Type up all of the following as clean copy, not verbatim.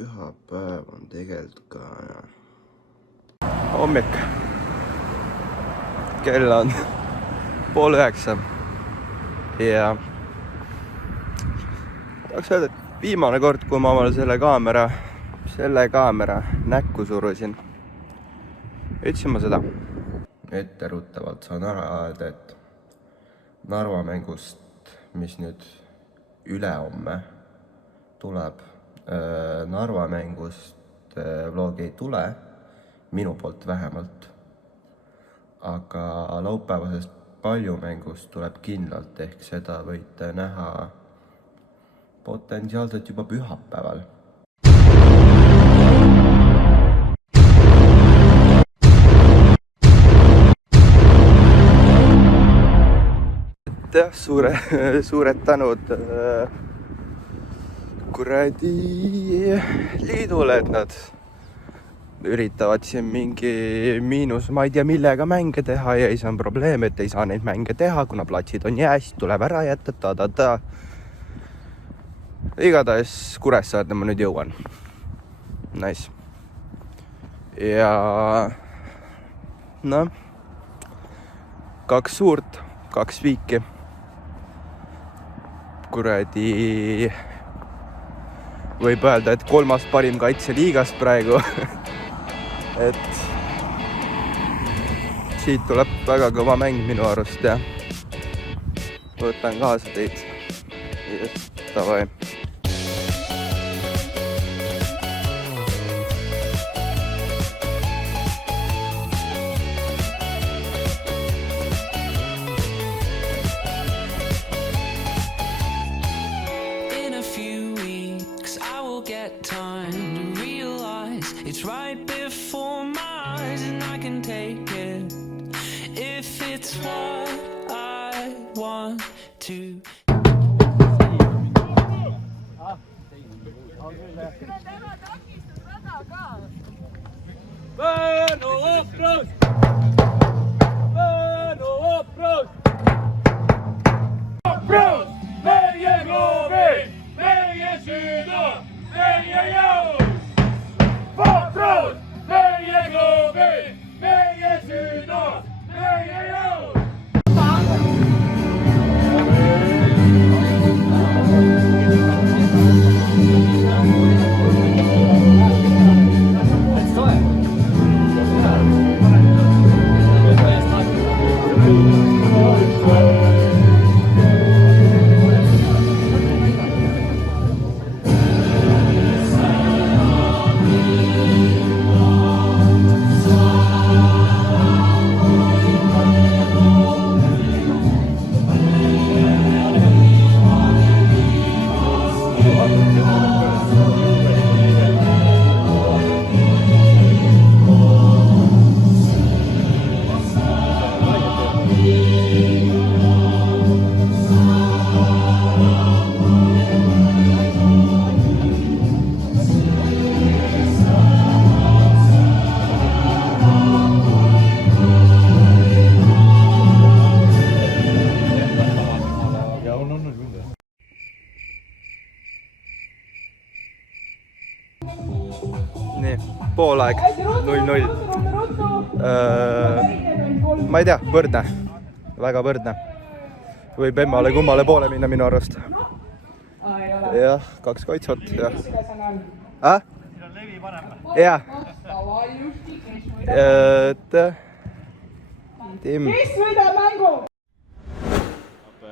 pühapäev on tegelikult ka hommik. Kell on 8:30 ja tahaks öelda, et viimane kord, kui ma omale selle kaamera näkku surusin, ütlesin ma seda. Etteruttavalt saan ära öelda, et Narva mängust, mis nüüd ülehomme tuleb, Narva mängust vlogi ei tule, minu poolt vähemalt. Aga laupäevasest paljumängust tuleb kindlalt, ehk seda võite näha potentsiaalselt juba pühapäeval. Jah, suured tänud kuradi liidule, et nad üritavad siin mingi miinus, ma ei tea millega mänge teha ja ei saa probleem, et ei saa neid mänge teha, kuna platsid on jääs, tuleb ära jätta, ta. Igatahes Kuressaarde ma nüüd jõuan. Nice. Ja noh, 2 suurt, 2 viiki. Kuradi võib öelda, et 3. parim kaitse liigast praegu. Et siit tuleb väga kõva mäng minu arust ja võtan kaasa teid. Davai. It's right before my eyes and I can take it if it's what I want to. Nii, poolaeg 0-0. Ma ei tea, võrdne, väga võrdne. Võib emmale kummale poole minna minu arvast. Jah, 2 kaitsvat. Jah. Tim. Kes võidab mängu?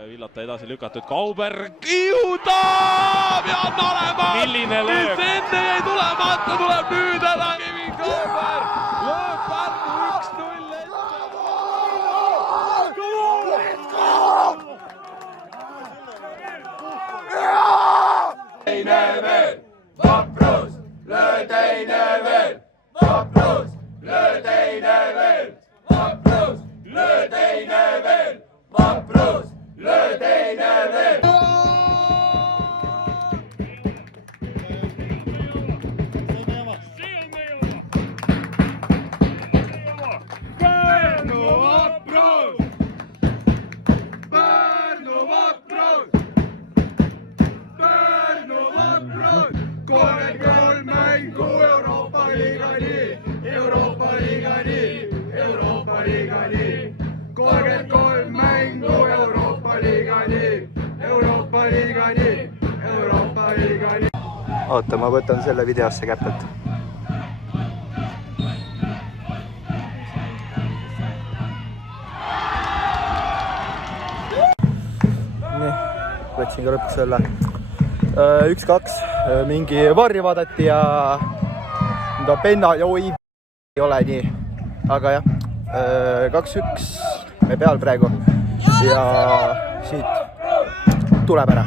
Villata edasi lükatud Kauberg, Iudab ja Nalemaa! Milline lööb? Mis enne jäi tulemata, tuleb nüüd ära Kevin Kauber! Lööb Pärnu 1-0 teine veel, vaprus, löö teine veel, vaprus, löö teine veel, vaprus, löö teine veel, vaprus, löö teine veel. Pärnu vaprus! Pärnu vaprus! Pärnu vaprus! 3-3! oota, ma võtan selle videosse käpelt. nii, võtsin ka lõpuks selle 1-2, mingi varju vaadati ja penna, oi, ei ole nii, aga jah, 2-1 me peal praegu ja siit tuleb ära.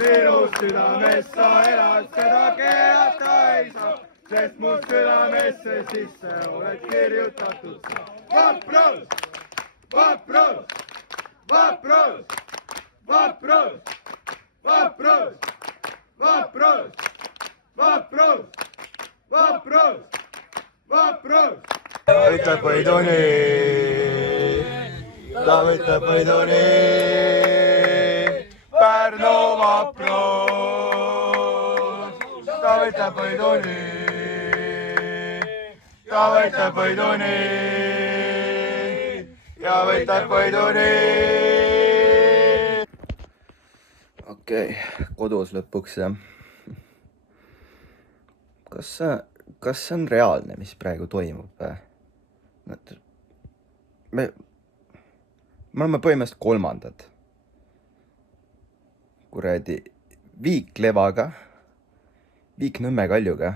Minus südames sa elad, seda keelata ei saa, sest mu südamesse sisse oled kirjutatud sa. Vaprus, vaprus, vaprus, vaprus, vaprus, vaprus, vaprus, vaprus, vaprus. võtab võiduni, ta võtab võiduni. Pärnu vaprus, ta võtab võiduni, ta võtab võiduni ja võtab võiduni. Okei, kodus lõpuks jah. Kas see on reaalne, mis praegu toimub? Me oleme põhimõtteliselt kolmandad. Kuradi Viik Levaga, Viik Nõmme Kaljuga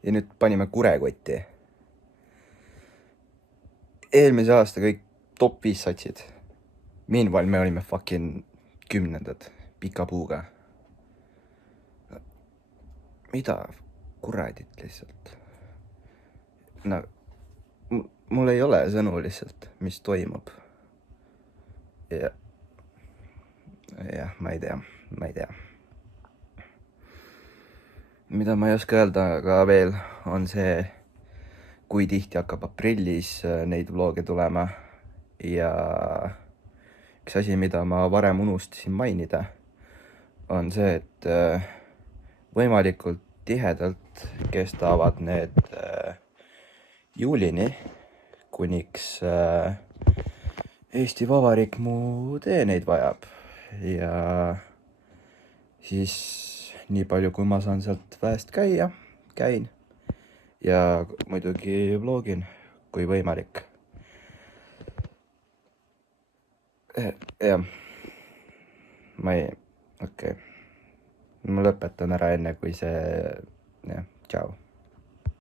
ja nüüd panime Kurekotti. Eelmise aasta kõik top 5 satsid. Meanwhile me olime fucking 10. pika puuga. Mida kuradit lihtsalt? No, mul ei ole sõnu lihtsalt, mis toimub. Jah, ma ei tea. Mida ma ei oska öelda, aga veel on see, kui tihti hakkab aprillis neid vlooge tulema. Ja üks asi, mida ma varem unustasin mainida, on see, et võimalikult tihedalt kestavad need juulini, kuniks Eesti Vabariik mu teeneid vajab. Ja siis nii palju, kui ma saan sealt väest käin ja muidugi vlogin, kui võimalik. Jah, okei. Ma lõpetan ära enne, kui see, jah, tšau.